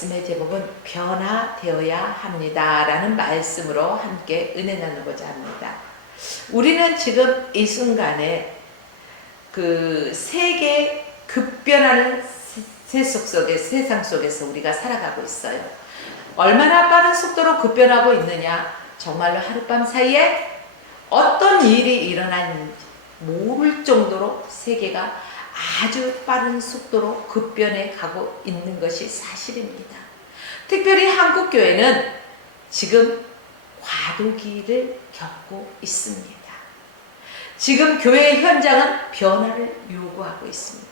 말씀의 제목은 변화되어야 합니다 라는 말씀으로 함께 은혜 나누고자 합니다. 우리는 지금 이 순간에 그 세계 급변하는 세상 속에서 우리가 살아가고 있어요. 얼마나 빠른 속도로 급변하고 있느냐, 정말로 하룻밤 사이에 어떤 일이 일어났는지 모를 정도로 세계가 아주 빠른 속도로 급변해 가고 있는 것이 사실입니다. 특별히 한국교회는 지금 과도기를 겪고 있습니다. 지금 교회 현장은 변화를 요구하고 있습니다.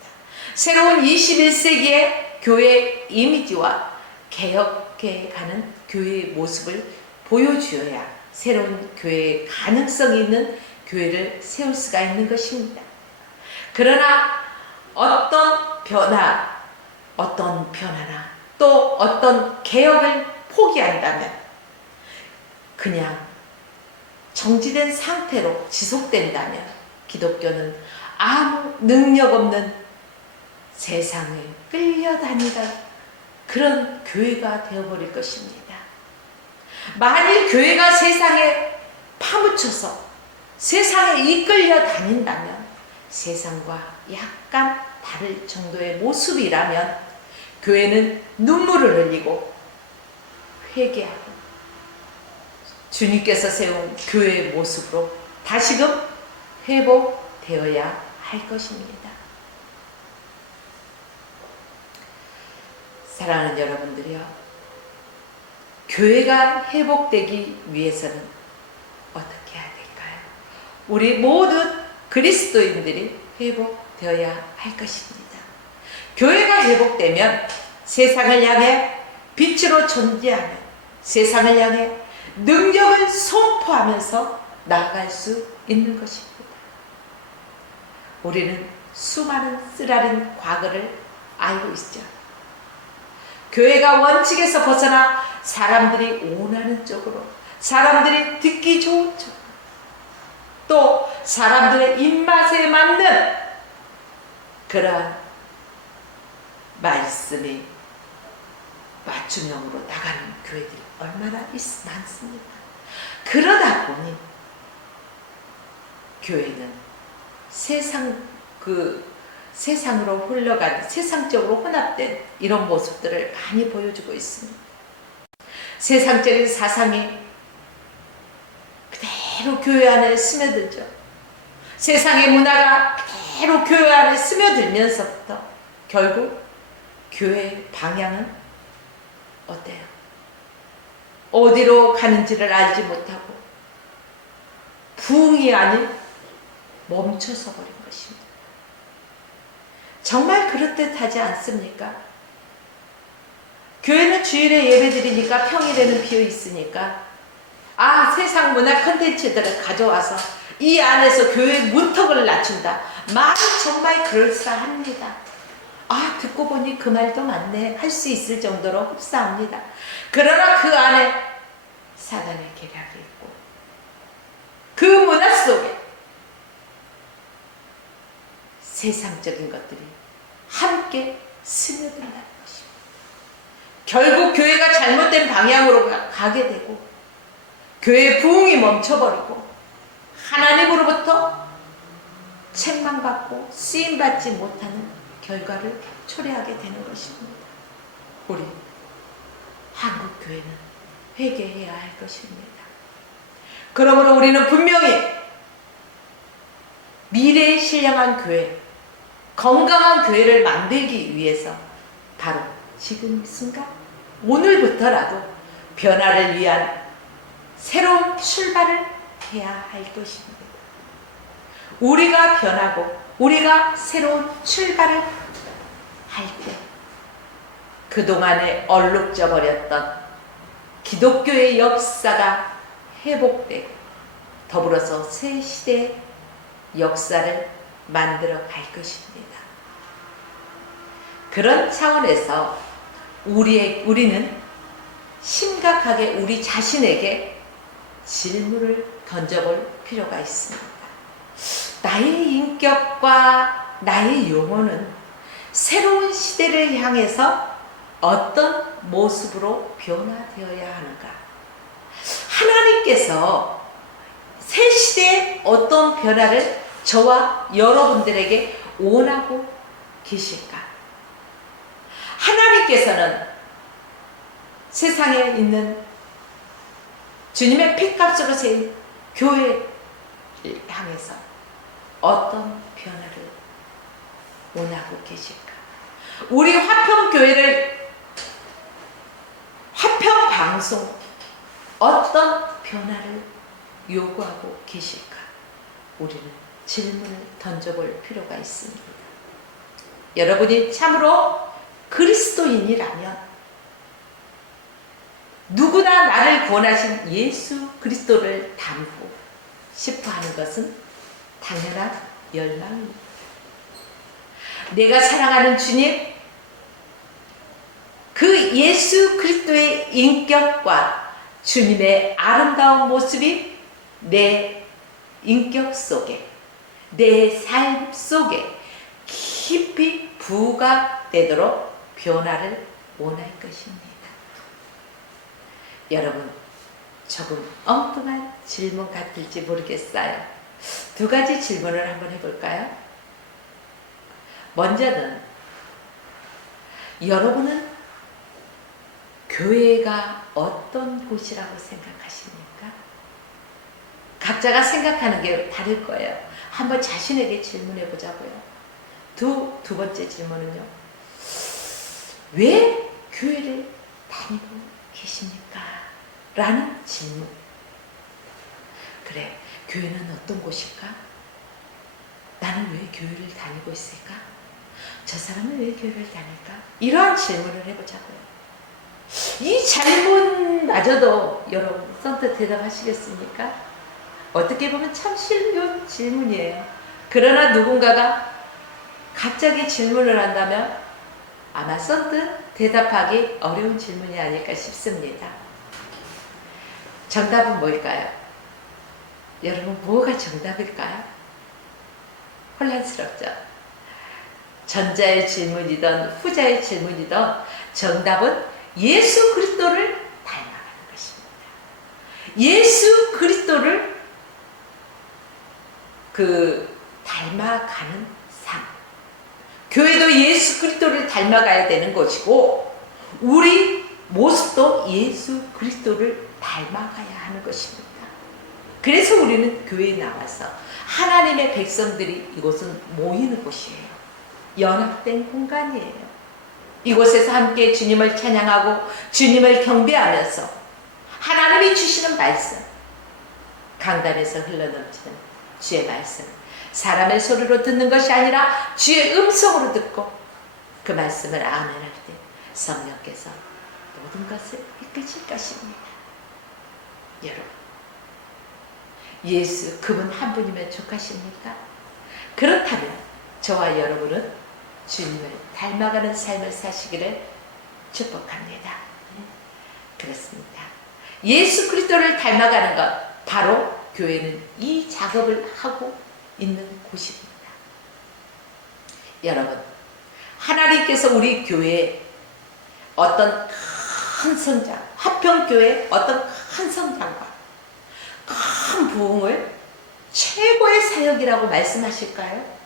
새로운 21세기의 교회 이미지와 개혁해 가는 교회의 모습을 보여주어야 새로운 교회의 가능성이 있는 교회를 세울 수가 있는 것입니다. 그러나 어떤 변화나 또 어떤 개혁을 포기한다면 그냥 정지된 상태로 지속된다면 기독교는 아무 능력 없는 세상에 끌려다니다 그런 교회가 되어버릴 것입니다. 만일 교회가 세상에 파묻혀서 세상에 이끌려 다닌다면 세상과 약간 다를 정도의 모습이라면 교회는 눈물을 흘리고 회개하고 주님께서 세운 교회의 모습으로 다시금 회복되어야 할 것입니다. 사랑하는 여러분들이요, 교회가 회복되기 위해서는 어떻게 해야 될까요? 우리 모든 그리스도인들이 회복되어야 할 것입니다. 교회가 회복되면 세상을 향해 빛으로 존재하며 세상을 향해 능력을 선포하면서 나아갈 수 있는 것입니다. 우리는 수많은 쓰라린 과거를 알고 있죠. 교회가 원칙에서 벗어나 사람들이 원하는 쪽으로, 사람들이 듣기 좋은 쪽으로, 또 사람들의 입맛에 맞는 그러한 말씀이 맞춤형으로 나가는 교회들이 얼마나 많습니다. 그러다 보니 교회는 세상으로 흘러가는, 세상적으로 혼합된 이런 모습들을 많이 보여주고 있습니다. 세상적인 사상이 그대로 교회 안에 스며들죠. 세상의 문화가 그대로 교회 안에 스며들면서부터 결국 교회의 방향은 어때요? 어디로 가는지를 알지 못하고 부흥이 아닌 멈춰서 버린 것입니다. 정말 그렇듯하지 않습니까? 교회는 주일에 예배드리니까 평일에는 비어 있으니까 세상 문화 콘텐츠들을 가져와서 이 안에서 교회의 문턱을 낮춘다. 말이 정말 그럴싸합니다. 듣고 보니 그 말도 맞네 할 수 있을 정도로 흡사합니다. 그러나 그 안에 사단의 계략이 있고 그 문화 속에 세상적인 것들이 함께 스며든다는 것입니다. 결국 교회가 잘못된 방향으로 가게 되고 교회의 부흥이 멈춰버리고 하나님으로부터 책망받고 쓰임받지 못하는 결과를 초래하게 되는 것입니다. 우리 한국 교회는 회개해야 할 것입니다. 그러므로 우리는 분명히 미래에 신령한 교회, 건강한 교회를 만들기 위해서 바로 지금 순간 오늘부터라도 변화를 위한 새로운 출발을 해야 할 것입니다. 우리가 변하고 우리가 새로운 출발을 할 때 그동안에 얼룩져 버렸던 기독교의 역사가 회복되고 더불어서 새 시대의 역사를 만들어 갈 것입니다. 그런 차원에서 우리는 심각하게 우리 자신에게 질문을 던져볼 필요가 있습니다. 나의 인격과 나의 영혼은 새로운 시대를 향해서 어떤 모습으로 변화되어야 하는가? 하나님께서 새 시대에 어떤 변화를 저와 여러분들에게 원하고 계실까? 하나님께서는 세상에 있는 주님의 피값으로 세운 교회를 향해서 어떤 변화를 원하고 계실까? 우리 화평교회를, 화평방송 어떤 변화를 요구하고 계실까? 우리는 질문을 던져볼 필요가 있습니다. 여러분이 참으로 그리스도인이라면 누구나 나를 권하신 예수 그리스도를 닮고 싶어 하는 것은 당연한 열망입니다. 내가 사랑하는 주님, 그 예수 그리스도의 인격과 주님의 아름다운 모습이 내 인격 속에, 내 삶 속에 깊이 부각되도록 변화를 원할 것입니다. 여러분, 조금 엉뚱한 질문 같을지 모르겠어요. 두 가지 질문을 한번 해볼까요? 먼저는, 여러분은 교회가 어떤 곳이라고 생각하십니까? 각자가 생각하는 게 다를 거예요. 한번 자신에게 질문해 보자고요. 두 번째 질문은요. 왜 교회를 다니고 계십니까? 라는 질문. 그래, 교회는 어떤 곳일까? 나는 왜 교회를 다니고 있을까? 저 사람은 왜 교회를 다닐까? 이러한 질문을 해보자고요. 이 질문마저도 여러분 선뜻 대답하시겠습니까? 어떻게 보면 참 쉬운 질문이에요. 그러나 누군가가 갑자기 질문을 한다면 아마 선뜻 대답하기 어려운 질문이 아닐까 싶습니다. 정답은 뭘까요? 여러분, 뭐가 정답일까요? 혼란스럽죠? 전자의 질문이든 후자의 질문이든 정답은 예수 그리스도를 닮아가는 것입니다. 예수 그리스도를 닮아가는 삶. 교회도 예수 그리스도를 닮아가야 되는 것이고, 우리 모습도 예수 그리스도를 닮아가야 하는 것입니다. 그래서 우리는 교회에 나와서 하나님의 백성들이 이곳은 모이는 곳이에요. 연합된 공간이에요. 이곳에서 함께 주님을 찬양하고 주님을 경배하면서 하나님이 주시는 말씀, 강단에서 흘러넘치는 주의 말씀, 사람의 소리로 듣는 것이 아니라 주의 음성으로 듣고 그 말씀을 아멘할 때 성령께서 모든 것을 이끄실 것입니다. 여러분, 예수 그분 한 분이면 족하십니까? 그렇다면 저와 여러분은 주님을 닮아가는 삶을 사시기를 축복합니다. 그렇습니다. 예수 그리스도를 닮아가는 것, 바로 교회는 이 작업을 하고 있는 곳입니다. 여러분, 하나님께서 우리 교회에 어떤 큰 성장, 화평교회 어떤 큰 성장과 큰 부흥을 최고의 사역이라고 말씀하실까요?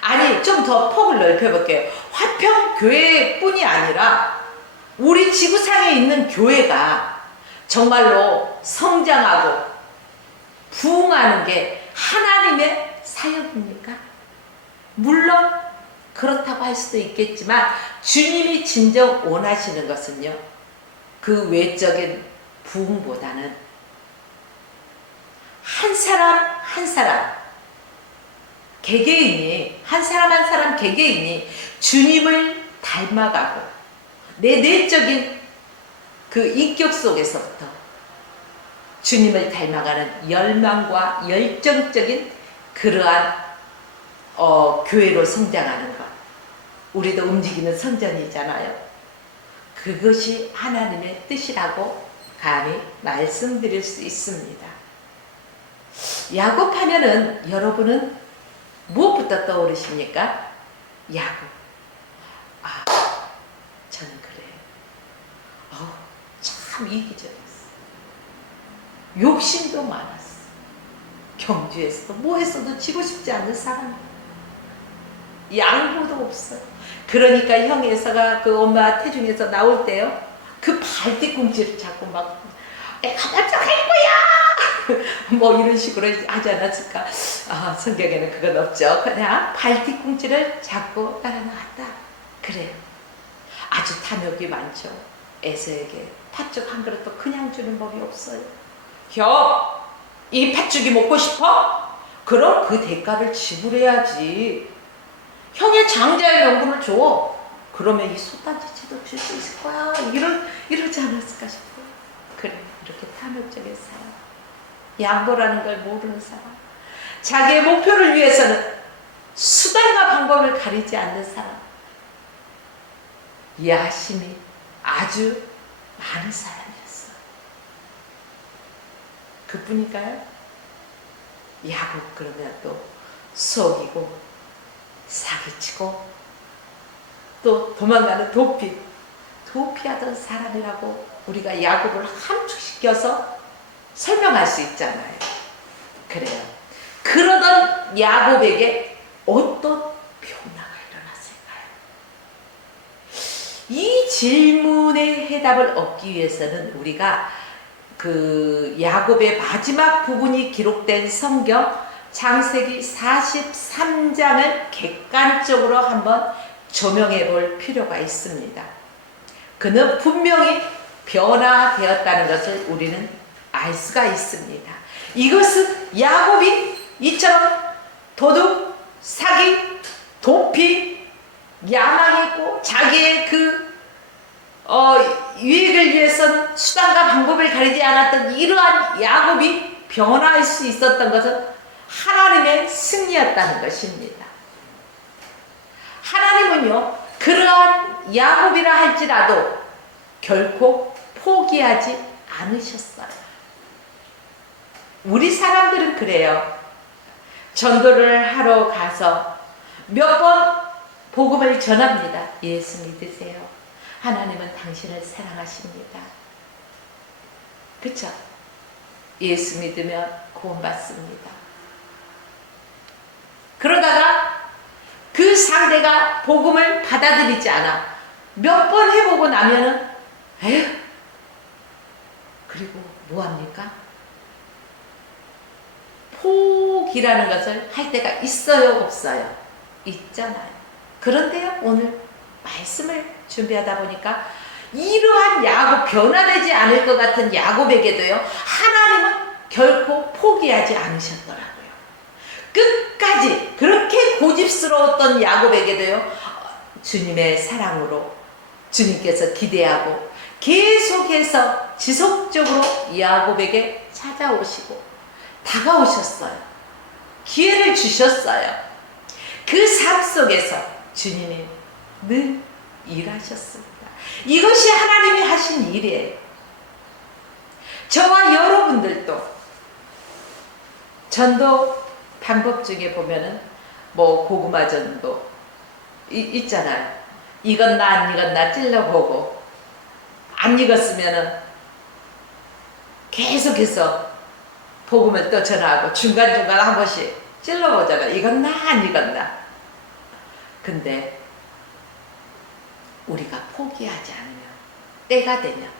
아니, 좀 더 폭을 넓혀볼게요. 화평교회뿐이 아니라 우리 지구상에 있는 교회가 정말로 성장하고 부흥하는 게 하나님의 사역입니까? 물론 그렇다고 할 수도 있겠지만 주님이 진정 원하시는 것은요, 그 외적인 부흥보다는 한 사람 한 사람 개개인이, 한 사람 한 사람 개개인이 주님을 닮아가고 내 내적인 그 인격 속에서부터 주님을 닮아가는 열망과 열정적인 그러한 교회로 성장하는 것, 우리도 움직이는 선전이잖아요. 그것이 하나님의 뜻이라고 감히 말씀드릴 수 있습니다. 야곱 하면은 여러분은 무엇부터 떠오르십니까? 야곱. 저는 그래요. 참 이기적이었어. 욕심도 많았어. 경주에서도 뭐했어도 지고 싶지 않는 사람. 양보도 없어. 그러니까 형에서가 그 엄마 태중에서 나올 때요, 그 발뒤꿈치를 잡고 막 내가 먼저 갈 거야 뭐 이런 식으로 하지 않았을까. 성경에는 그건 없죠. 그냥 발뒤꿈치를 잡고 따라 나왔다. 그래요. 아주 탐욕이 많죠. 에서에게 팥죽 한 그릇도 그냥 주는 법이 없어요. 형, 이 팥죽이 먹고 싶어? 그럼 그 대가를 지불해야지. 형의 장자의 명분을 줘. 그러면 이 솥단지체도 줄 수 있을 거야. 이러지 않았을까 싶어요. 그래, 이렇게 탐욕적인 사람, 양보라는 걸 모르는 사람, 자기의 목표를 위해서는 수단과 방법을 가리지 않는 사람, 야심이 아주 많은 사람이었어요. 그뿐일까요? 야곱 그러면 또 속이고 사기치고 또 도망가는 도피하던 사람이라고 우리가 야곱을 함축시켜서 설명할 수 있잖아요. 그래요. 그러던 야곱에게 어떤 변화가 일어났을까요? 이 질문의 해답을 얻기 위해서는 우리가 그 야곱의 마지막 부분이 기록된 성경 창세기 43장을 객관적으로 한번 조명해 볼 필요가 있습니다. 그는 분명히 변화되었다는 것을 우리는 알 수가 있습니다. 이것은 야곱이 이처럼 도둑, 사기, 도피, 야망했고 자기의 그 유익을 위해서는 수단과 방법을 가리지 않았던 이러한 야곱이 변화할 수 있었던 것은 하나님의 승리였다는 것입니다. 하나님은요, 그러한 야곱이라 할지라도 결코 포기하지 않으셨어요. 우리 사람들은 그래요. 전도를 하러 가서 몇 번 복음을 전합니다. 예수 믿으세요. 하나님은 당신을 사랑하십니다. 그쵸? 예수 믿으면 구원받습니다. 그러다가 그 상대가 복음을 받아들이지 않아 몇 번 해보고 나면은 에휴, 그리고 뭐합니까? 포기라는 것을 할 때가 있어요, 없어요? 있잖아요. 그런데요, 오늘 말씀을 준비하다 보니까 이러한 야곱, 변화되지 않을 것 같은 야곱에게도요, 하나님은 결코 포기하지 않으셨더라고요. 끝까지 그렇게 고집스러웠던 야곱에게도요, 주님의 사랑으로 주님께서 기대하고 계속해서 지속적으로 야곱에게 찾아오시고 다가오셨어요. 기회를 주셨어요. 그 삶 속에서 주님이 늘 일하셨습니다. 이것이 하나님이 하신 일이에요. 저와 여러분들도 전도 방법 중에 보면은 뭐 고구마 전도 있잖아요. 익었나 안 익었나 찔러보고 안 익었으면은 계속해서 복음을 또 전하고 중간중간 한 번씩 찔러보잖아요. 익었나 안 익었나. 근데 우리가 포기하지 않으면, 때가 되면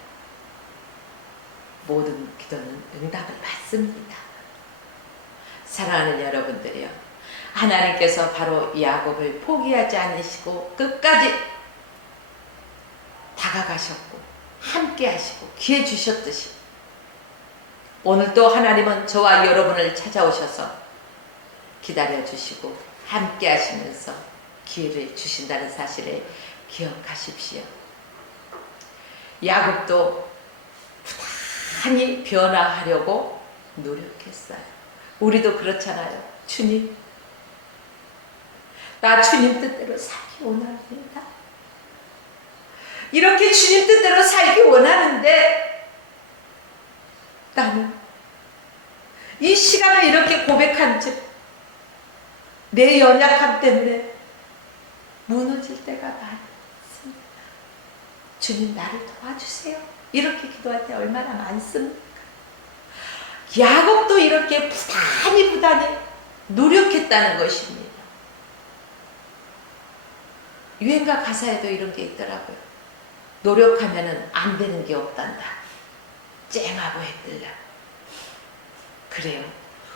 모든 기도는 응답을 받습니다. 사랑하는 여러분들이요, 하나님께서 바로 야곱을 포기하지 않으시고 끝까지 다가가셨고 함께 하시고 기회 주셨듯이 오늘도 하나님은 저와 여러분을 찾아오셔서 기다려주시고 함께 하시면서 기회를 주신다는 사실을 기억하십시오. 야곱도 부단히 변화하려고 노력했어요. 우리도 그렇잖아요. 주님, 나 주님 뜻대로 살기 원합니다. 이렇게 주님 뜻대로 살기 원하는데 나는 이 시간을 이렇게 고백한 즉 내 연약함 때문에 무너질 때가 많습니다. 주님 나를 도와주세요. 이렇게 기도할 때 얼마나 많습니까? 야곱도 이렇게 부단히 노력했다는 것입니다. 유행가 가사에도 이런 게 있더라고요. 노력하면은 안 되는 게 없단다. 쨍하고 해뜰라. 그래요.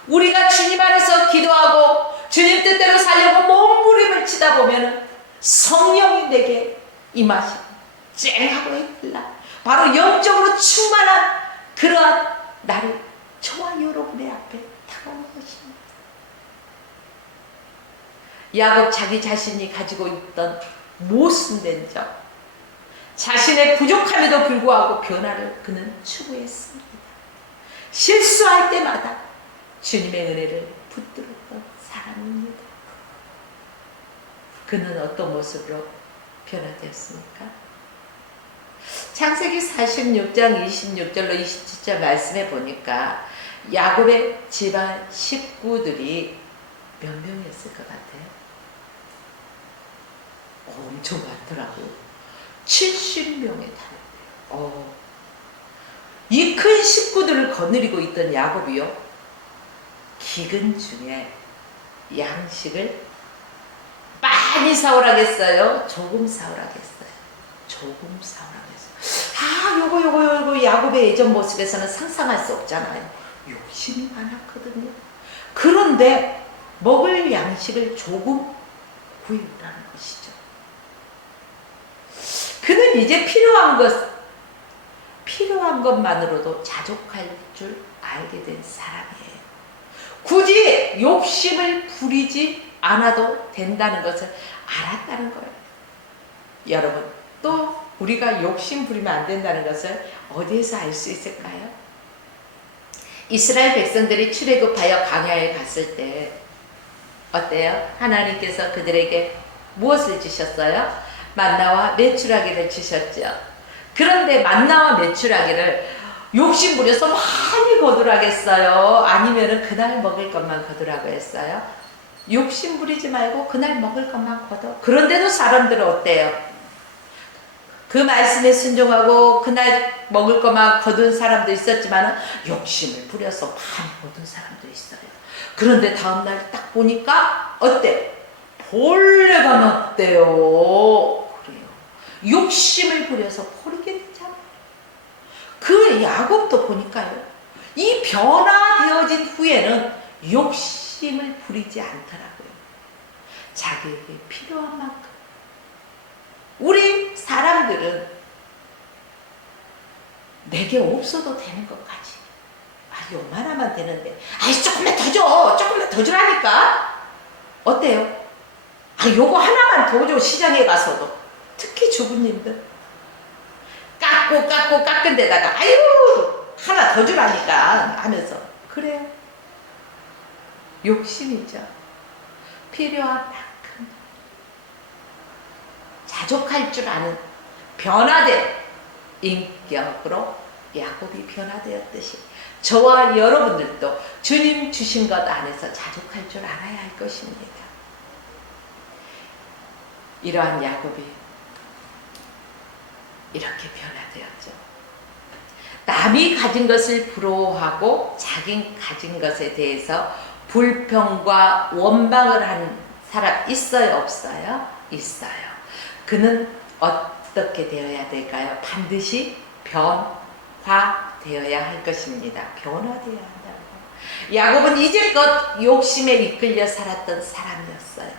우리가 주님 안에서 기도하고 주님 뜻대로 살려고 몸부림을 치다 보면은 성령이 내게 임하시고 쨍하고 해뜰라. 바로 영적으로 충만한 그러한 나를 저와 여러분의 앞에 다가오는 것입니다. 야곱 자기 자신이 가지고 있던 모순된 점, 자신의 부족함에도 불구하고 변화를 그는 추구했습니다. 실수할 때마다 주님의 은혜를 붙들었던 사람입니다. 그는 어떤 모습으로 변화되었습니까? 창세기 46장 26절로 27절 말씀해 보니까 야곱의 집안 식구들이 몇 명이었을 것 같아요? 엄청 많더라고요. 70명에 달했대요. 이 큰 식구들을 거느리고 있던 야곱이요, 기근 중에 양식을 많이 사오라겠어요? 조금 사오라겠어요? 조금 사오라겠어요. 요거 야곱의 예전 모습에서는 상상할 수 없잖아요. 욕심이 많았거든요. 그런데 먹을 양식을 조금 구해오라는 것이죠. 그는 이제 필요한 것만으로도 자족할 줄 알게 된 사람이에요. 굳이 욕심을 부리지 않아도 된다는 것을 알았다는 거예요. 여러분, 또 우리가 욕심 부리면 안 된다는 것을 어디에서 알 수 있을까요? 이스라엘 백성들이 출애굽하여 광야에 갔을 때 어때요? 하나님께서 그들에게 무엇을 주셨어요? 만나와 메추라기를 주셨죠. 그런데 만나와 메추라기를 욕심 부려서 많이 거두라겠어요? 아니면은 그날 먹을 것만 거두라고 했어요? 욕심 부리지 말고 그날 먹을 것만 거둬. 그런데도 사람들은 어때요? 그 말씀에 순종하고 그날 먹을 것만 거둔 사람도 있었지만 욕심을 부려서 많이 거둔 사람도 있어요. 그런데 다음날 딱 보니까 어때? 벌레가 났대요. 그래요. 욕심을 부려서 버리게 되잖아요. 그 야곱도 보니까요, 이 변화되어진 후에는 욕심을 부리지 않더라고요. 자기에게 필요한 만큼. 우리 사람들은 내게 없어도 되는 것까지, 요만하면 되는데, 조금만 더 줘, 조금만 더 주라니까. 어때요? 요거 하나만 더 줘. 시장에 가서도, 특히 주부님들 깎은 데다가 하나 더 주라니까 하면서. 그래요. 욕심이죠. 필요한 만큼 자족할 줄 아는 변화된 인격으로 야곱이 변화되었듯이 저와 여러분들도 주님 주신 것 안에서 자족할 줄 알아야 할 것입니다. 이러한 야곱이 이렇게 변화되었죠. 남이 가진 것을 부러워하고 자기 가진 것에 대해서 불평과 원망을 하는 사람 있어요, 없어요? 있어요. 그는 어떻게 되어야 될까요? 반드시 변화되어야 할 것입니다. 변화되어야 한다고. 야곱은 이제껏 욕심에 이끌려 살았던 사람이었어요.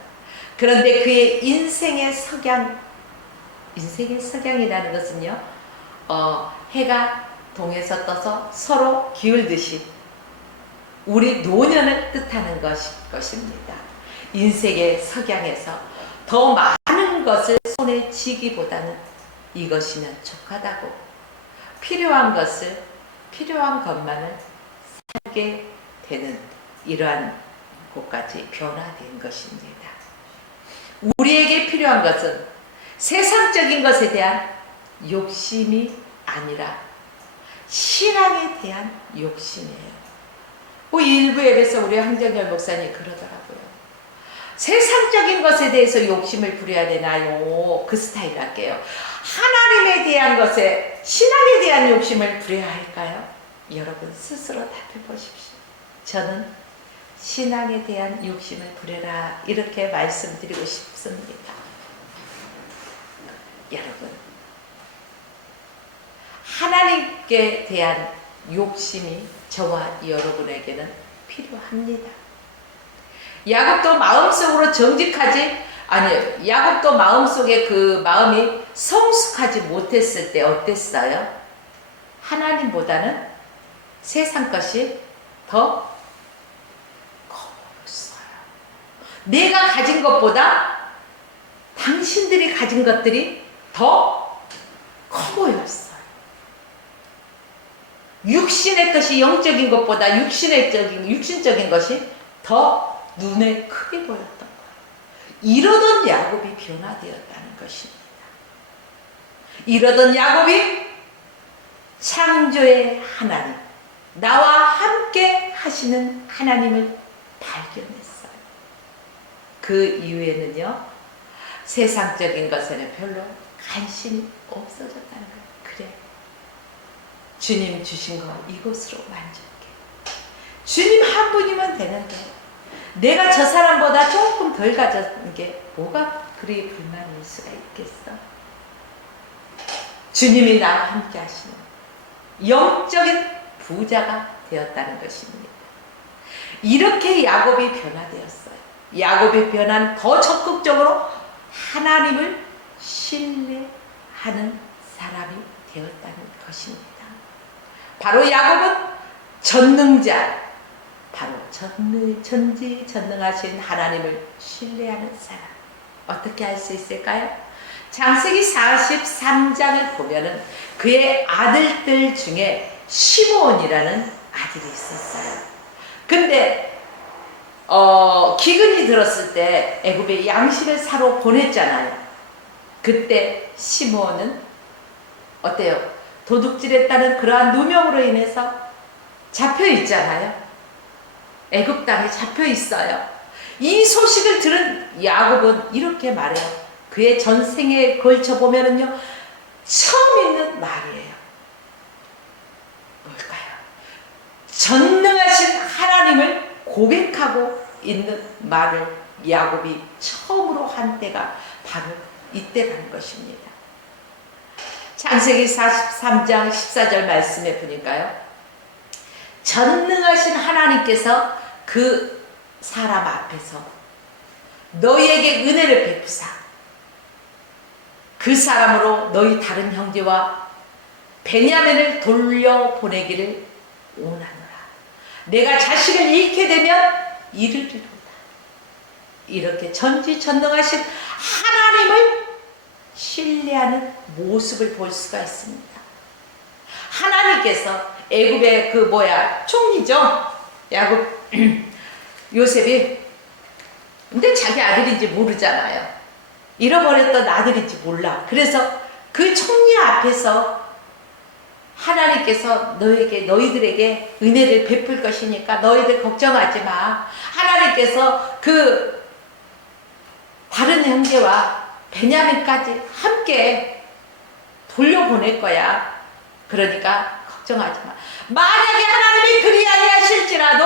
그런데 그의 인생의 석양이라는 것은요, 해가 동에서 떠서 서로 기울듯이 우리 노년을 뜻하는 것입니다. 인생의 석양에서 더 많은 것을 손에 쥐기보다는 이것이면 족하다고 필요한 것만을 살게 되는 이러한 곳까지 변화된 것입니다. 우리에게 필요한 것은 세상적인 것에 대한 욕심이 아니라 신앙에 대한 욕심이에요. 일부 예배에서 우리 황정열 목사님 그러더라고요. 세상적인 것에 대해서 욕심을 부려야 되나요? 그 스타일 할게요. 하나님에 대한 것에, 신앙에 대한 욕심을 부려야 할까요? 여러분 스스로 답해 보십시오. 저는 신앙에 대한 욕심을 부려라, 이렇게 말씀드리고 싶습니다. 여러분, 하나님께 대한 욕심이 저와 여러분에게는 필요합니다. 야곱도 마음속으로 정직하지, 아니요, 야곱도 마음속에 그 마음이 성숙하지 못했을 때 어땠어요? 하나님보다는 세상 것이 더 커보였어요. 내가 가진 것보다 당신들이 가진 것들이 더 커 보였어요. 육신의 것이 영적인 것보다 육신적인 것이 더 눈에 크게 보였던 거예요. 이러던 야곱이 변화되었다는 것입니다. 이러던 야곱이 창조의 하나님, 나와 함께 하시는 하나님을 발견했어요. 그 이후에는요, 세상적인 것에는 별로 관심이 없어졌다는 거예요. 그래, 주님 주신 거 이것으로 만족해. 주님 한 분이면 되는데 내가 저 사람보다 조금 덜 가졌는 게 뭐가 그리 불만일 수가 있겠어? 주님이 나와 함께 하시는 영적인 부자가 되었다는 것입니다. 이렇게 야곱이 변화되었어요. 야곱이 변한 더 적극적으로 하나님을 신뢰하는 사람이 되었다는 것입니다. 바로 야곱은 전능자, 바로 전지전능하신 하나님을 신뢰하는 사람. 어떻게 할 수 있을까요? 창세기 43장을 보면은 그의 아들들 중에 시므온이라는 아들이 있었어요. 근데 기근이 들었을 때 애굽에 양식을 사러 보냈잖아요. 그때 시므온은 어때요? 도둑질했다는 그러한 누명으로 인해서 잡혀 있잖아요. 애굽 땅에 잡혀 있어요. 이 소식을 들은 야곱은 이렇게 말해요. 그의 전생에 걸쳐 보면은요, 처음 있는 말이에요. 뭘까요? 전능하신 하나님을 고백하고 있는 말을 야곱이 처음으로 한 때가 바로 이때라는 것입니다. 창세기 43장 14절 말씀에 보니까요, 전능하신 하나님께서 그 사람 앞에서 너희에게 은혜를 베푸사 그 사람으로 너희 다른 형제와 베냐민을 돌려보내기를 원하노라. 내가 자식을 잃게 되면 이르리로다. 이렇게 전지전능하신 하나님을 신뢰하는 모습을 볼 수가 있습니다. 하나님께서 애굽의 총리죠. 야곱 요셉이, 근데 자기 아들인지 모르잖아요. 잃어버렸던 아들인지 몰라. 그래서 그 총리 앞에서 하나님께서 너희들에게 은혜를 베풀 것이니까 너희들 걱정하지 마. 하나님께서 그 다른 형제와 베냐민까지 함께 돌려보낼 거야. 그러니까 걱정하지 마. 만약에 하나님이 그리 아니하실지라도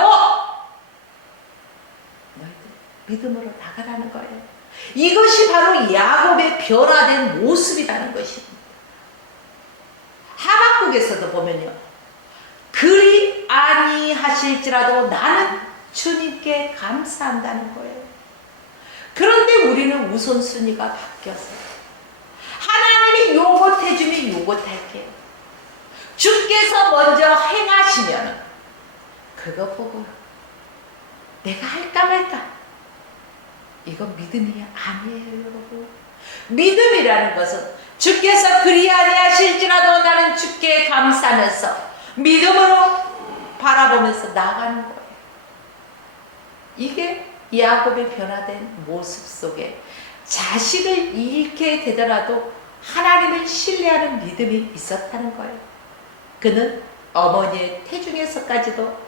너희들 믿음으로 나가라는 거예요. 이것이 바로 야곱의 변화된 모습이라는 것입니다. 하박국에서도 보면요, 그리 아니하실지라도 나는 주님께 감사한다는 거예요. 그런데 우리는 우선순위가 바뀌어서 하나님이 요것 해주면 요것 할게요. 주께서 먼저 행하시면 그거 보고 내가 할까 말까, 이건 믿음이 아니에요, 여러분. 믿음이라는 것은 주께서 그리 아니하실지라도 나는 주께 감사하면서 믿음으로 바라보면서 나가는 거예요. 이게 야곱의 변화된 모습 속에 자식을 잃게 되더라도 하나님을 신뢰하는 믿음이 있었다는 거예요. 그는 어머니의 태중에서까지도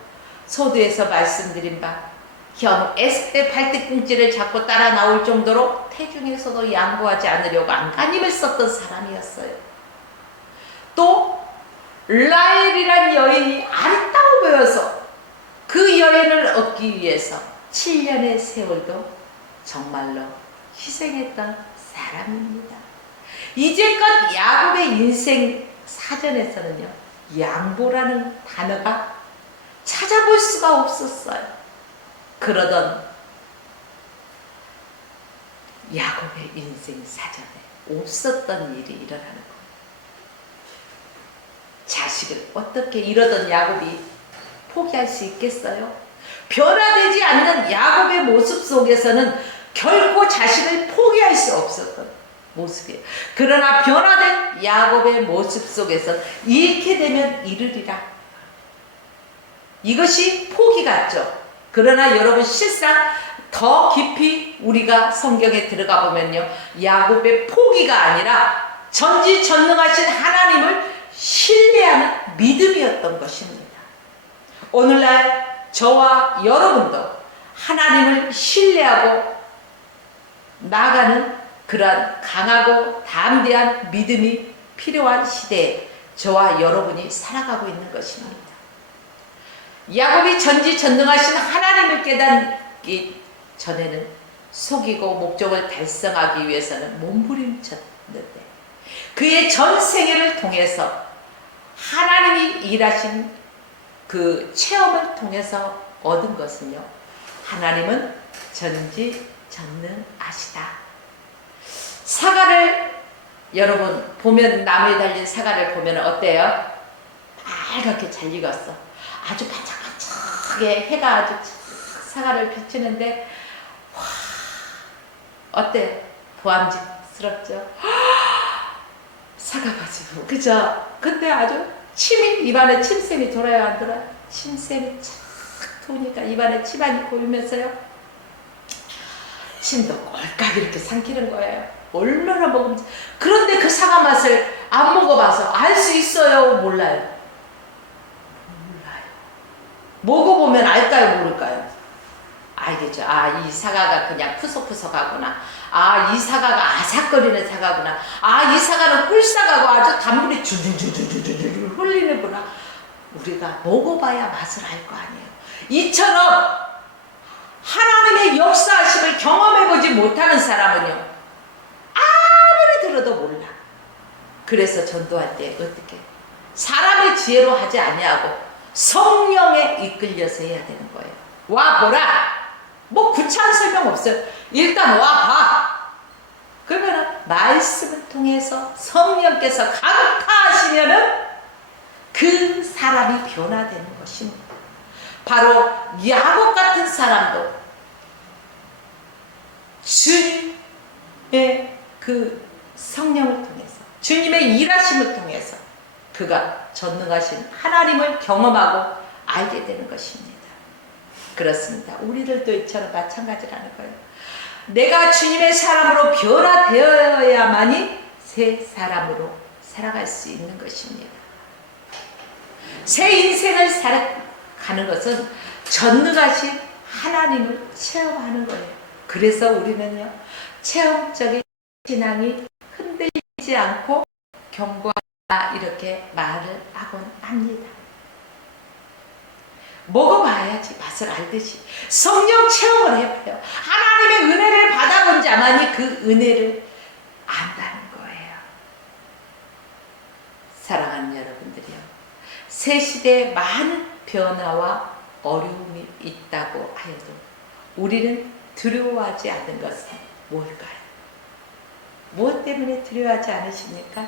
소두에서 말씀드린 바 형 에스테 팔뚝꿈치를 잡고 따라 나올 정도로 태중에서도 양보하지 않으려고 안간힘을 썼던 사람이었어요. 또 라헬이란 여인이 아리따워 보여서 그 여인을 얻기 위해서 7년의 세월도 정말로 희생했던 사람입니다. 이제껏 야곱의 인생 사전에서는요, 양보라는 단어가 찾아볼 수가 없었어요. 그러던 야곱의 인생 사전에 없었던 일이 일어나는 거예요. 자식을 어떻게 이러던 야곱이 포기할 수 있겠어요? 변화되지 않는 야곱의 모습 속에서는 결코 자신을 포기할 수 없었던 모습이에요. 그러나 변화된 야곱의 모습 속에서 잃게 되면 잃으리라. 이것이 포기 같죠? 그러나 여러분, 실상 더 깊이 우리가 성경에 들어가 보면요, 야곱의 포기가 아니라 전지전능하신 하나님을 신뢰하는 믿음이었던 것입니다. 오늘날 저와 여러분도 하나님을 신뢰하고 나아가는 그러한 강하고 담대한 믿음이 필요한 시대에 저와 여러분이 살아가고 있는 것입니다. 야곱이 전지전능하신 하나님을 깨닫기 전에는 속이고 목적을 달성하기 위해서는 몸부림쳤는데, 그의 전 생애를 통해서 하나님이 일하신 그 체험을 통해서 얻은 것은요, 하나님은 전지전능하시다. 사과를 여러분 보면, 나무에 달린 사과를 보면 어때요? 빨갛게 잘 익었어. 아주 반짝반짝하게 해가 아주 사과를 비추는데, 와, 어때요? 보암직스럽죠? 사과가지고, 그죠? 근데 아주 입안에 침샘이 돌아요, 안 돌아요? 침샘이 착 도니까 입안에 침안이 고이면서요, 침도 꼴깍 이렇게 삼키는 거예요. 얼마나 먹으면. 그런데 그 사과 맛을 안 먹어봐서 알 수 있어요, 몰라요? 먹어보면 알까요, 모를까요? 알겠죠. 아, 이 사과가 그냥 푸석푸석하구나. 아, 이 사과가 아삭거리는 사과구나. 아, 이 사과는 꿀사과고 아주 단물이 줄줄줄줄줄 흘리는구나. 우리가 먹어봐야 맛을 알 거 아니에요. 이처럼 하나님의 역사하심을 경험해보지 못하는 사람은요, 아무리 들어도 몰라. 그래서 전도할 때 어떻게? 사람의 지혜로 하지 아니하고 성령에 이끌려서 해야 되는 거예요. 와 보라. 뭐 구차한 설명 없어요. 일단 와 봐. 그러면 말씀을 통해서 성령께서 강타하시면은 그 사람이 변화되는 것입니다. 바로 야곱 같은 사람도 주님의 그 성령을 통해서, 주님의 일하심을 통해서 그가 전능하신 하나님을 경험하고 알게 되는 것입니다. 그렇습니다. 우리들도 이처럼 마찬가지라는 거예요. 내가 주님의 사람으로 변화되어야만이 새 사람으로 살아갈 수 있는 것입니다. 새 인생을 살아가는 것은 전능하신 하나님을 체험하는 거예요. 그래서 우리는요, 체험적인 신앙이 흔들리지 않고 견고하다 이렇게 말을 하곤 합니다. 먹어봐야지 맛을 알듯이 성령 체험을 해봐요. 하나님의 은혜를 받아본 자만이 그 은혜를 안다는 거예요. 사랑하는 여러분들이요, 새 시대에 많은 변화와 어려움이 있다고 하여도 우리는 두려워하지 않는 것은 뭘까요? 무엇 때문에 두려워하지 않으십니까?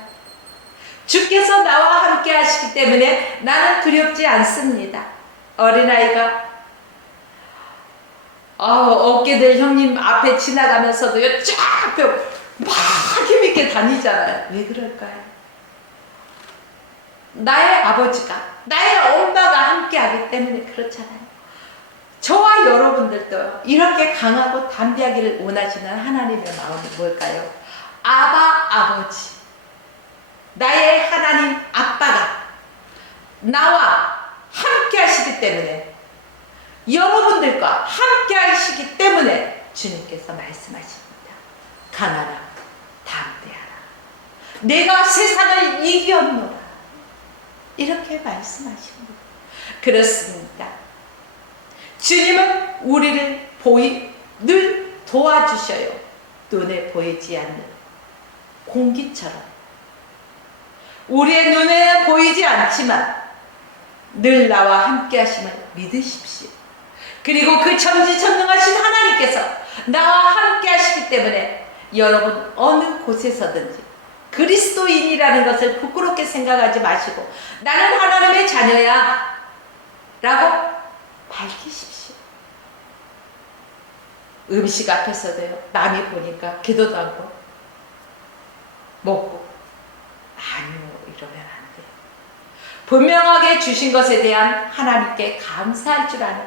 주께서 나와 함께 하시기 때문에 나는 두렵지 않습니다. 어린아이가 어깨들 형님 앞에 지나가면서도요, 쫙 막 힘있게 다니잖아요. 왜 그럴까요? 나의 아버지가, 나의 엄마가 함께 하기 때문에 그렇잖아요. 저와 여러분들도 이렇게 강하고 담대하기를 원하시는 하나님의 마음이 뭘까요? 아버지, 나의 하나님 아빠가 나와 함께 하시기 때문에 여러분들과 함께 하시기 때문에 주님께서 말씀하십니다. 강하라 담대하라 내가 세상을 이겼노라 이렇게 말씀하십니다. 그렇습니다. 주님은 우리를 늘 도와주셔요. 눈에 보이지 않는 공기처럼 우리의 눈에는 보이지 않지만 늘 나와 함께 하심을 믿으십시오. 그리고 그 전지전능하신 하나님께서 나와 함께 하시기 때문에 여러분 어느 곳에서든지 그리스도인이라는 것을 부끄럽게 생각하지 마시고 나는 하나님의 자녀야 라고 밝히십시오. 음식 앞에서도요. 남이 보니까 기도도 하고 먹고 아니요 이러면 안 돼요. 분명하게 주신 것에 대한 하나님께 감사할 줄 아는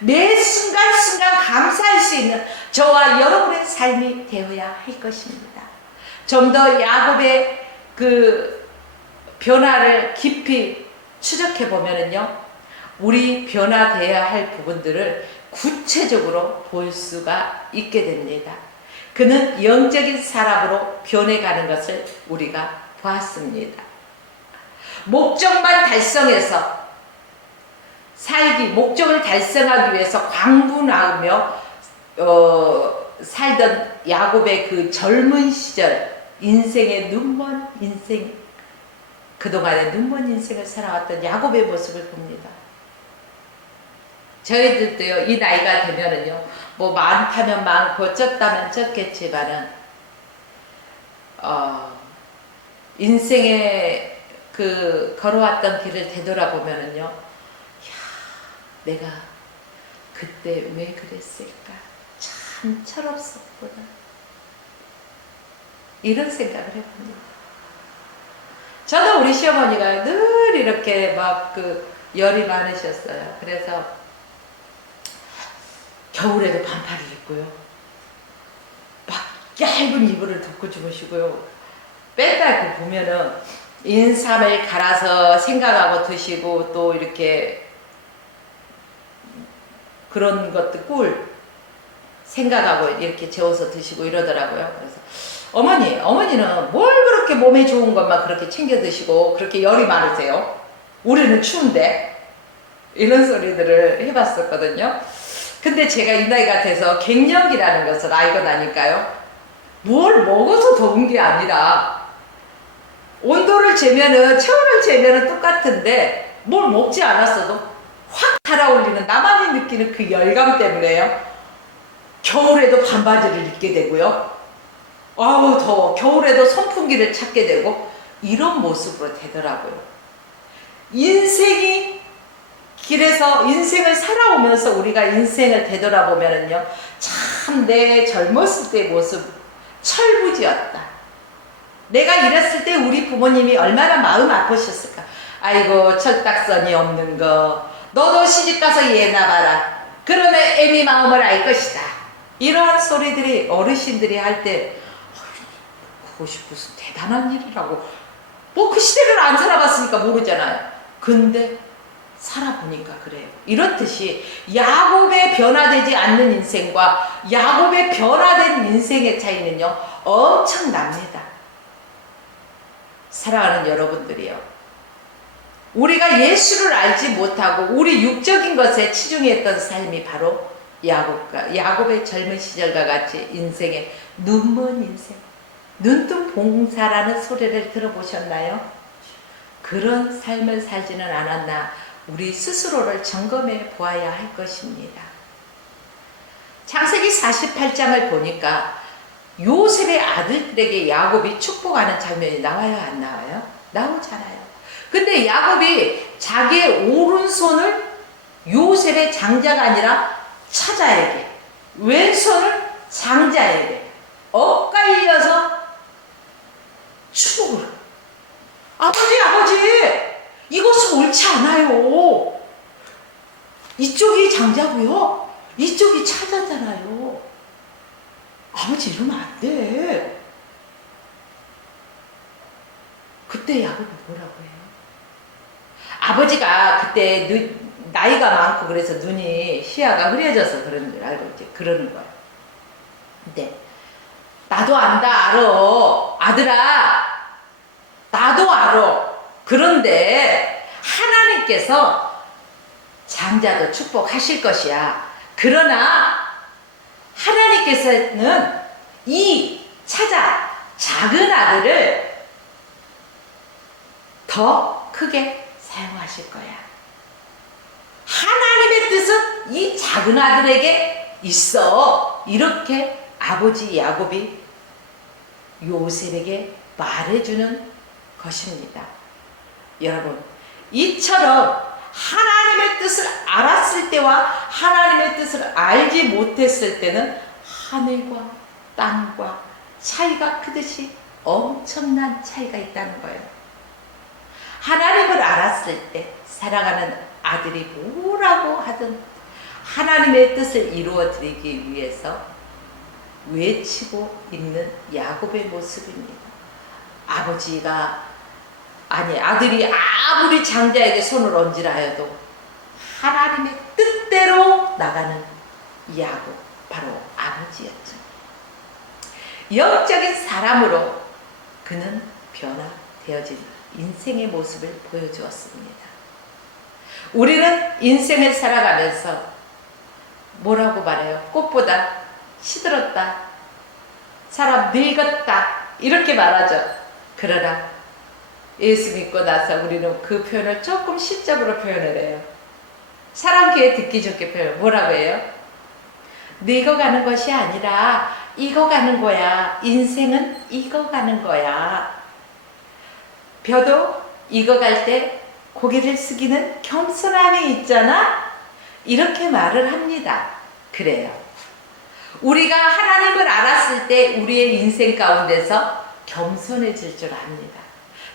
매 순간순간 감사할 수 있는 저와 여러분의 삶이 되어야 할 것입니다. 좀 더 야곱의 그 변화를 깊이 추적해 보면은요, 우리 변화되어야 할 부분들을 구체적으로 볼 수가 있게 됩니다. 그는 영적인 사람으로 변해가는 것을 우리가 보았습니다. 목적만 달성해서 목적을 달성하기 위해서 광분하며 살던 야곱의 그 젊은 시절 인생의 눈먼 인생, 그동안의 눈먼 인생을 살아왔던 야곱의 모습을 봅니다. 저희들도요, 이 나이가 되면은요, 뭐 많다면 많고 적다면 적겠지만은 인생의 그 걸어왔던 길을 되돌아보면은요, 야, 내가 그때 왜 그랬을까? 참 철없었구나. 이런 생각을 해봅니다. 저도 우리 시어머니가 늘 이렇게 막 그 열이 많으셨어요. 그래서 겨울에도 반팔을 입고요. 막 얇은 이불을 덮고 주무시고요. 맨날 보면은 인삼을 갈아서 생각하고 드시고 또 이렇게 그런 것들 꿀 생각하고 이렇게 재워서 드시고 이러더라고요. 그래서 어머니는 뭘 그렇게 몸에 좋은 것만 그렇게 챙겨 드시고 그렇게 열이 많으세요? 우리는 추운데 이런 소리들을 해봤었거든요. 근데 제가 이 나이가 돼서 갱년기라는 것을 알고 나니까요, 뭘 먹어서 더운 게 아니라 온도를 재면은 체온을 재면은 똑같은데 뭘 먹지 않았어도 확 달아올리는, 나만이 느끼는 그 열감 때문에요. 겨울에도 반바지를 입게 되고요. 아우 더워. 겨울에도 선풍기를 찾게 되고 이런 모습으로 되더라고요. 인생이 길에서 인생을 살아오면서 우리가 인생을 되돌아보면은요, 참 내 젊었을 때의 모습 철부지였다. 내가 이랬을 때 우리 부모님이 얼마나 마음 아프셨을까. 아이고 철딱선이 없는 거, 너도 시집가서 얘나 봐라. 그러면 애미 마음을 알 것이다. 이러한 소리들이 어르신들이 할 때 그것이 무슨 대단한 일이라고, 뭐 그 시대를 안 살아봤으니까 모르잖아요. 근데 살아보니까 그래요. 이렇듯이 야곱의 변화되지 않는 인생과 야곱의 변화된 인생의 차이는요, 엄청납니다. 사랑하는 여러분들이요, 우리가 예수를 알지 못하고 우리 육적인 것에 치중했던 삶이 바로 야곱의 젊은 시절과 같이 인생의 눈먼 인생, 눈뜬 봉사라는 소리를 들어보셨나요? 그런 삶을 살지는 않았나, 우리 스스로를 점검해 보아야 할 것입니다. 창세기 48장을 보니까 요셉의 아들들에게 야곱이 축복하는 장면이 나와요, 안 나와요? 나오잖아요. 근데 야곱이 자기의 오른손을 요셉의 장자가 아니라 차자에게, 왼손을 장자에게 엇갈려서 축복을, 아버지 이것은 옳지 않아요. 이쪽이 장자고요, 이쪽이 차자잖아요. 아버지 이러면 안 돼. 그때 야곱이 뭐라고 해요? 아버지가 그때 나이가 많고 그래서 눈이 시야가 흐려져서 그런 줄 알고 이제 그러는 거예요. 근데 나도 안다 알어. 아들아 나도 알어. 그런데 하나님께서 장자도 축복하실 것이야. 그러나 하나님께서는 이 작은 아들을 더 크게 사용하실 거야. 하나님의 뜻은 이 작은 아들에게 있어. 이렇게 아버지 야곱이 요셉에게 말해주는 것입니다. 여러분, 이처럼 하나님의 뜻을 알았을 때와 하나님의 뜻을 알지 못했을 때는 하늘과 땅과 차이가 크듯이 엄청난 차이가 있다는 거예요. 하나님을 알았을 때 사랑하는 아들이 뭐라고 하든 하나님의 뜻을 이루어 드리기 위해서 외치고 있는 야곱의 모습입니다. 아들이 아무리 장자에게 손을 얹으라 해도 하나님의 뜻대로 나가는 야곱, 바로 아버지였죠. 영적인 사람으로 그는 변화되어진 인생의 모습을 보여주었습니다. 우리는 인생을 살아가면서 뭐라고 말해요? 꽃보다 시들었다, 사람 늙었다, 이렇게 말하죠. 그러나 예수 믿고 나서 우리는 그 표현을 조금 시적으로 표현을 해요. 사람 귀에 듣기 좋게 표현, 뭐라고 해요? 늙어가는 것이 아니라 익어가는 거야. 인생은 익어가는 거야. 벼도 익어갈 때 고개를 숙이는 겸손함이 있잖아. 이렇게 말을 합니다. 그래요. 우리가 하나님을 알았을 때 우리의 인생 가운데서 겸손해질 줄 압니다.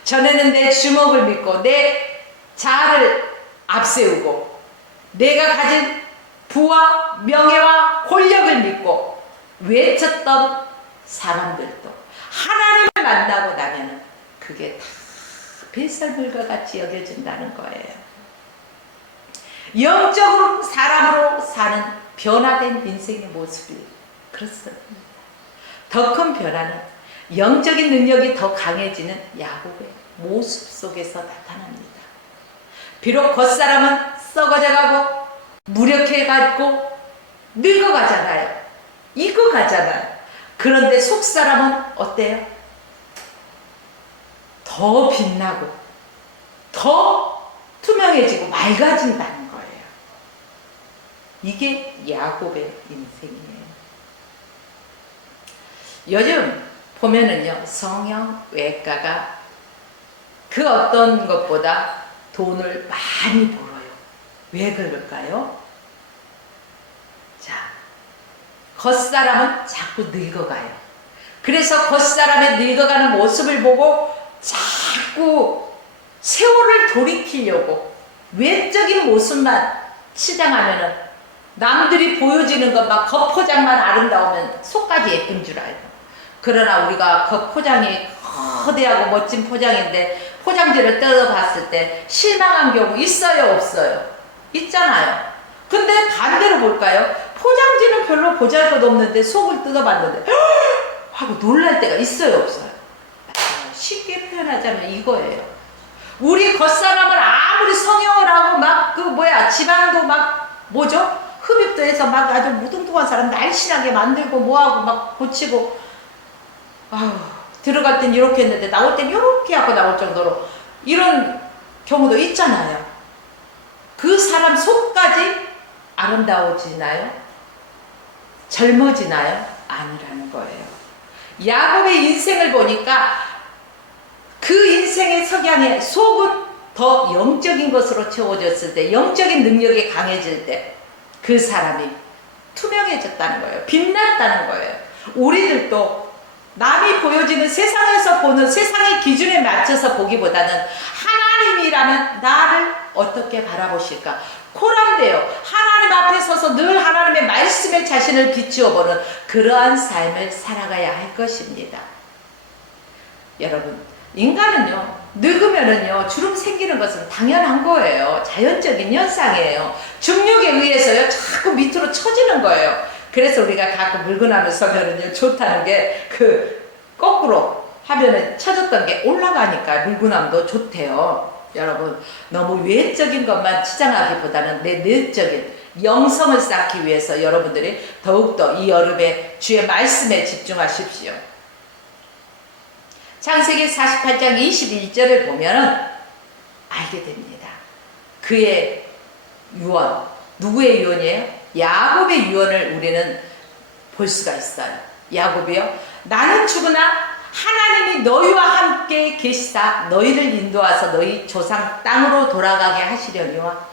전에는 내 주먹을 믿고 내 자아를 앞세우고 내가 가진 부와 명예와 권력을 믿고 외쳤던 사람들도 하나님을 만나고 나면 그게 다 뱃설물과 같이 여겨진다는 거예요. 영적으로 사람으로 사는 변화된 인생의 모습이 그렇습니다. 더 큰 변화는 영적인 능력이 더 강해지는 야곱의 모습 속에서 나타납니다. 비록 겉사람은 썩어져가고 무력해가고 늙어가잖아요. 익어가잖아요. 그런데 속사람은 어때요? 더 빛나고 더 투명해지고 맑아진다는 거예요. 이게 야곱의 인생이에요. 요즘 보면은요, 성형외과가 그 어떤 것보다 돈을 많이 벌어요. 왜 그럴까요? 자, 겉사람은 자꾸 늙어가요. 그래서 겉사람의 늙어가는 모습을 보고 자꾸 세월을 돌이키려고 외적인 모습만 치장하면은 남들이 보여지는 것만 겉포장만 아름다우면 속까지 예쁜 줄 알고, 그러나 우리가 겉포장이 거대하고 멋진 포장인데 포장지를 뜯어봤을 때 실망한 경우 있어요, 없어요? 있잖아요. 근데 반대로 볼까요? 포장지는 별로 보잘것없는데 속을 뜯어봤는데 하고 놀랄 때가 있어요, 없어요? 쉽게 표현하자면 이거예요. 우리 겉사람을 아무리 성형을 하고 막 지방도 막 흡입도 해서 막 아주 무뚱뚱한 사람 날씬하게 만들고 뭐하고 막 고치고, 들어갈 땐 이렇게 했는데 나올 땐 이렇게 하고 나올 정도로 이런 경우도 있잖아요. 그 사람 속까지 아름다워지나요? 젊어지나요? 아니라는 거예요. 야곱의 인생을 보니까 그 인생의 석양에 속은 더 영적인 것으로 채워졌을 때, 영적인 능력이 강해질 때 그 사람이 투명해졌다는 거예요. 빛났다는 거예요. 우리들도 남이 보여지는 세상에서 보는 세상의 기준에 맞춰서 보기보다는 하나님이라면 나를 어떻게 바라보실까? 코람되어 하나님 앞에 서서 늘 하나님의 말씀에 자신을 비추어 보는 그러한 삶을 살아가야 할 것입니다. 여러분, 인간은요, 늙으면은요 주름 생기는 것은 당연한 거예요. 자연적인 현상이에요. 중력에 의해서요 자꾸 밑으로 처지는 거예요. 그래서 우리가 가끔 물구나무 서면은요 좋다는 게 그 거꾸로 하면은 쳐졌던 게 올라가니까 물구나무도 좋대요. 여러분 너무 외적인 것만 치장하기보다는 내 내적인 영성을 쌓기 위해서 여러분들이 더욱더 이 여름에 주의 말씀에 집중하십시오. 창세기 48장 21절을 보면은 알게 됩니다. 그의 유언, 누구의 유언이에요? 야곱의 유언을 우리는 볼 수가 있어요. 야곱이요, 나는 죽으나 하나님이 너희와 함께 계시다 너희를 인도하사 너희 조상 땅으로 돌아가게 하시려니와.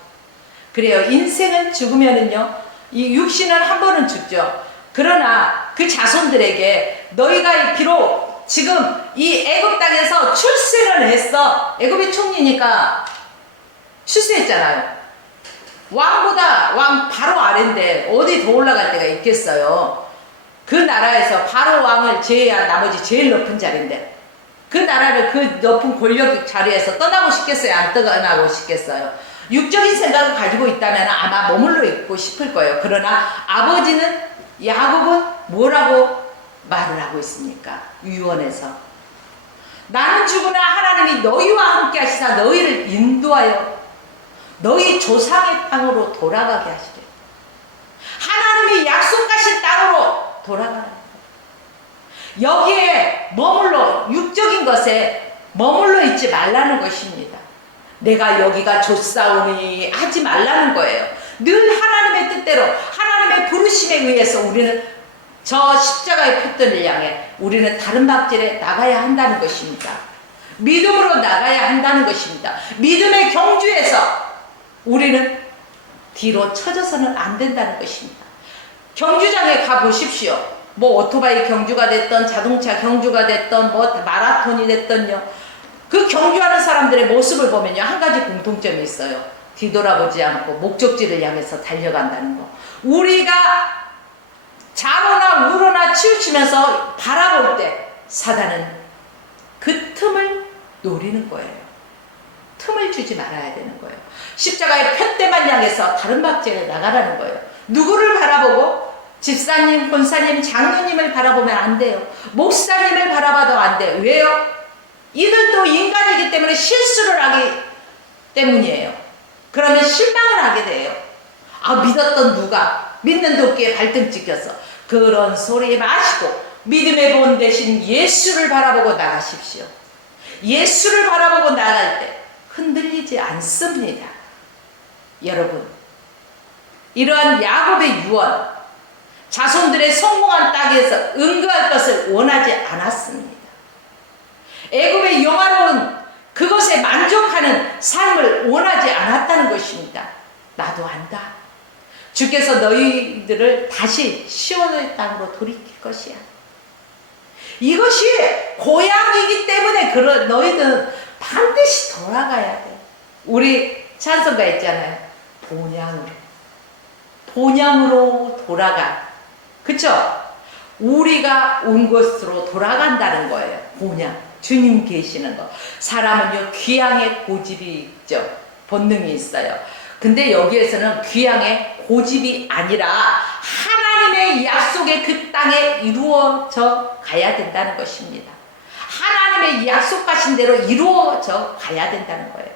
그래요. 인생은 죽으면은요 이 육신은 한 번은 죽죠. 그러나 그 자손들에게 너희가 비록 지금 이 애굽 땅에서 출세를 했어. 애굽의 총리니까 출세했잖아요. 왕보다 왕 바로 아래인데 어디 더 올라갈 데가 있겠어요. 그 나라에서 바로 왕을 제외한 나머지 제일 높은 자리인데 그 나라를 그 높은 권력 자리에서 떠나고 싶겠어요? 안 떠나고 싶겠어요? 육적인 생각을 가지고 있다면 아마 머물러 있고 싶을 거예요. 그러나 아버지는 야곱은 뭐라고 말을 하고 있습니까? 유언에서 나는 죽으나 하나님이 너희와 함께 하시사 너희를 인도하여 너희 조상의 땅으로 돌아가게 하시려. 하나님이 약속하신 땅으로 돌아가는 거예요. 여기에 머물러 육적인 것에 머물러 있지 말라는 것입니다. 내가 여기가 좋사오니 하지 말라는 거예요. 늘 하나님의 뜻대로 하나님의 부르심에 의해서 우리는 저 십자가의 표대를 향해 우리는 다른 박질에 나가야 한다는 것입니다. 믿음으로 나가야 한다는 것입니다. 믿음의 경주에서 우리는 뒤로 쳐져서는 안 된다는 것입니다. 경주장에 가보십시오. 뭐 오토바이 경주가 됐던 자동차 경주가 됐던 뭐 마라톤이 됐던요. 그 경주하는 사람들의 모습을 보면요 한 가지 공통점이 있어요. 뒤돌아보지 않고 목적지를 향해서 달려간다는 거. 우리가 좌로나 우로나 치우치면서 바라볼 때 사단은 그 틈을 노리는 거예요. 틈을 주지 말아야 되는 거예요. 십자가의 표대만 향해서 다른 박제에 나가라는 거예요. 누구를 바라보고? 집사님, 권사님, 장로님을 바라보면 안 돼요. 목사님을 바라봐도 안 돼요. 왜요? 이들도 인간이기 때문에 실수를 하기 때문이에요. 그러면 실망을 하게 돼요. 아, 믿었던 누가 믿는 도끼에 발등 찍혀서 그런 소리 마시고 믿음의 본 대신 예수를 바라보고 나가십시오. 예수를 바라보고 나갈 때 흔들리지 않습니다. 여러분, 이러한 야곱의 유언, 자손들의 성공한 땅에서 응거할 것을 원하지 않았습니다. 애굽의 영화로운 그것에 만족하는 삶을 원하지 않았다는 것입니다. 나도 안다. 주께서 너희들을 다시 시온의 땅으로 돌이킬 것이야. 이것이 고향이기 때문에 너희들은 반드시 돌아가야 돼. 우리 찬송가 있잖아요. 본향으로 돌아가. 그쵸? 우리가 온 곳으로 돌아간다는 거예요. 본향. 주님 계시는 거. 사람은요 귀향의 고집이 있죠. 본능이 있어요. 근데 여기에서는 귀향의 고집이 아니라 하나님의 약속의 그 땅에 이루어져 가야 된다는 것입니다. 하나님의 약속하신 대로 이루어져 가야 된다는 거예요.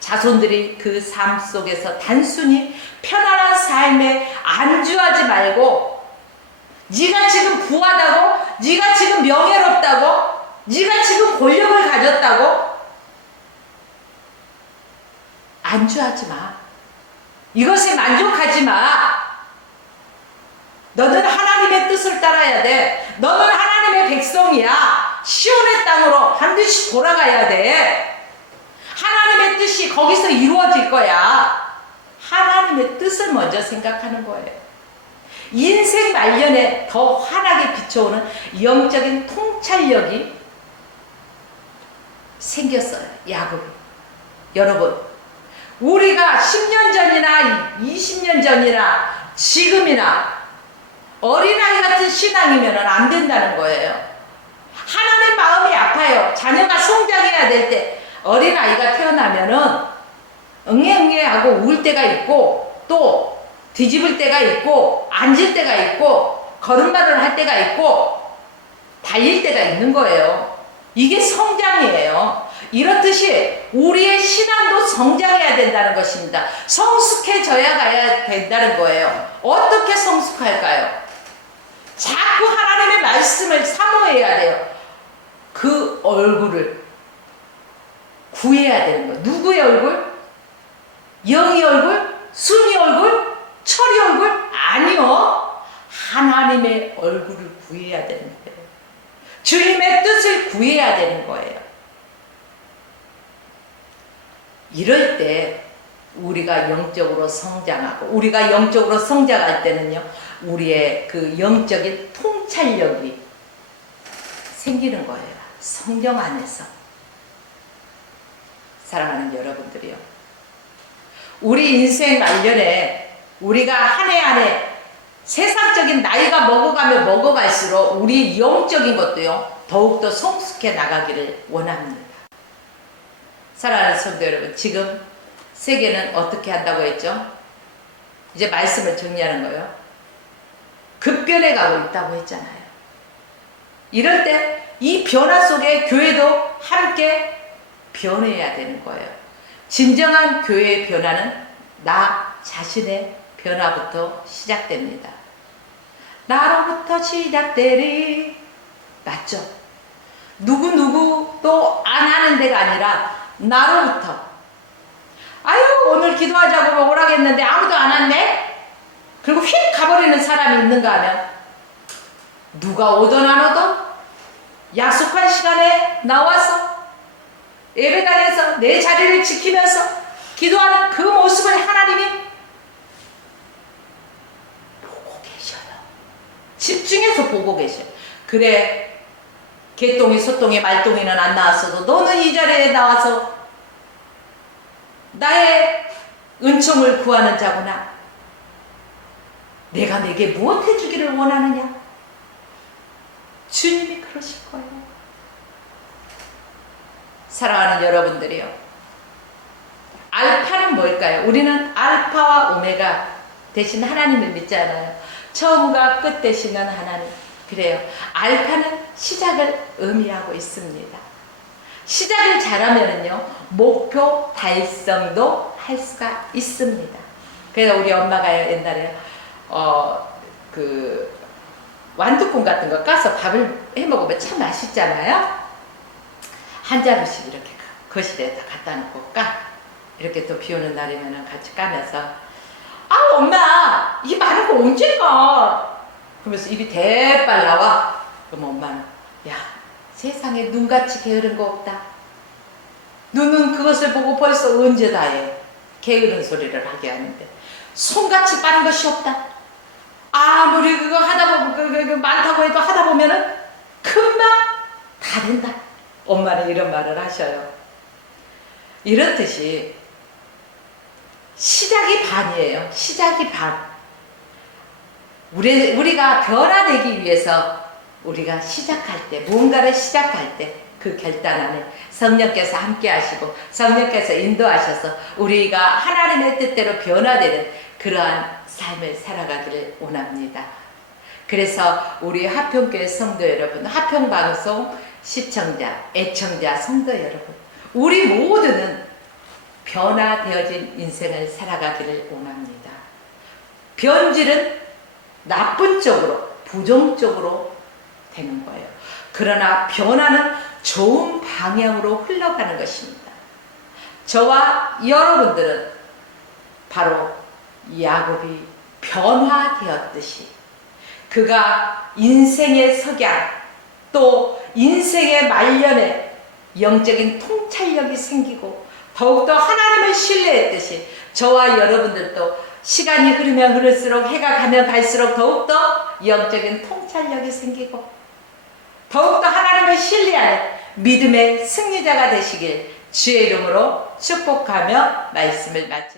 자손들이 그 삶 속에서 단순히 편안한 삶에 안주하지 말고 네가 지금 부하다고, 네가 지금 명예롭다고, 네가 지금 권력을 가졌다고 안주하지 마. 이것에 만족하지 마. 너는 하나님의 뜻을 따라야 돼. 너는 하나님의 백성이야. 시온의 땅으로 반드시 돌아가야 돼. 하나님의 뜻이 거기서 이루어질 거야. 하나님의 뜻을 먼저 생각하는 거예요. 인생 말년에 더 환하게 비춰오는 영적인 통찰력이 생겼어요. 야곱이. 여러분, 우리가 10년 전이나 20년 전이나 지금이나 어린아이 같은 신앙이면 안 된다는 거예요. 하나님 마음이 아파요. 자녀가 성장해야 될 때 어린아이가 태어나면은 응애응애하고 울 때가 있고 또 뒤집을 때가 있고 앉을 때가 있고 걸음마를 할 때가 있고 달릴 때가 있는 거예요. 이게 성장이에요. 이렇듯이 우리의 신앙도 성장해야 된다는 것입니다. 성숙해져야 가야 된다는 거예요. 어떻게 성숙할까요? 자꾸 하나님의 말씀을 사모해야 돼요. 그 얼굴을 구해야 되는 거예요. 누구의 얼굴? 영의 얼굴? 순이 얼굴? 철이 얼굴? 아니요. 하나님의 얼굴을 구해야 되는 거예요. 주님의 뜻을 구해야 되는 거예요. 이럴 때 우리가 영적으로 성장하고 우리가 영적으로 성장할 때는요. 우리의 그 영적인 통찰력이 생기는 거예요. 성령 안에서. 사랑하는 여러분들이요. 우리 인생 말년에 우리가 한 해 한 해 세상적인 나이가 먹어가면 먹어갈수록 우리 영적인 것도요. 더욱더 성숙해 나가기를 원합니다. 사랑하는 성도 여러분, 지금 세계는 어떻게 한다고 했죠? 이제 말씀을 정리하는 거예요. 급변해 가고 있다고 했잖아요. 이럴 때 이 변화 속에 교회도 함께 변해야 되는 거예요. 진정한 교회의 변화는 나 자신의 변화부터 시작됩니다. 나로부터 시작되리. 맞죠? 누구도 안 하는 데가 아니라 나로부터. 아유, 오늘 기도하자고 오라겠는데 아무도 안 왔네? 그리고 휙 가버리는 사람이 있는가 하면 누가 오든 안 오든 약속한 시간에 나와서 예배당에서 내 자리를 지키면서 기도하는 그 모습을 하나님이 보고 계셔요. 집중해서 보고 계셔요. 그래, 개똥이 소똥이 말똥이는 안 나왔어도 너는 이 자리에 나와서 나의 은총을 구하는 자구나. 내가 내게 무엇 해주기를 원하느냐? 주님이 그러실 거예요. 사랑하는 여러분들이요. 알파는 뭘까요? 우리는 알파와 오메가 대신 하나님을 믿잖아요. 처음과 끝 되시는 하나님. 그래요. 알파는 시작을 의미하고 있습니다. 시작을 잘하면은요, 목표 달성도 할 수가 있습니다. 그래서 우리 엄마가 옛날에, 완두콩 같은 거 까서 밥을 해 먹으면 참 맛있잖아요? 한 자루씩 이렇게 거실에다 갖다 놓고 까. 이렇게 또 비 오는 날이면 같이 까면서, 아, 엄마, 이 많은 거 언제 까? 그러면서 입이 대빨 나와. 그럼 엄마는, 야, 세상에 눈같이 게으른 거 없다. 눈은 그것을 보고 벌써 언제 다 해. 게으른 소리를 하게 하는데. 손같이 빠른 것이 없다. 아무리 그거 하다 보면, 많다고 해도 하다 보면은 금방 다 된다. 엄마는 이런 말을 하셔요. 이렇듯이 시작이 반이에요. 시작이 반. 우리가 변화되기 위해서 우리가 시작할 때, 무언가를 시작할 때 그 결단 안에 성령께서 함께 하시고 성령께서 인도하셔서 우리가 하나님의 뜻대로 변화되는 그러한 삶을 살아가기를 원합니다. 그래서 우리 하평교회 성도 여러분, 하평방송 시청자, 애청자, 성도 여러분, 우리 모두는 변화되어진 인생을 살아가기를 원합니다. 변질은 나쁜 쪽으로, 부정적으로 되는 거예요. 그러나 변화는 좋은 방향으로 흘러가는 것입니다. 저와 여러분들은 바로 야곱이 변화되었듯이 그가 인생의 석양 또 인생의 말년에 영적인 통찰력이 생기고 더욱더 하나님을 신뢰했듯이 저와 여러분들도 시간이 흐르면 흐를수록 해가 가면 갈수록 더욱더 영적인 통찰력이 생기고 더욱더 하나님을 신뢰하는 믿음의 승리자가 되시길 주의 이름으로 축복하며 말씀을 마칩니다.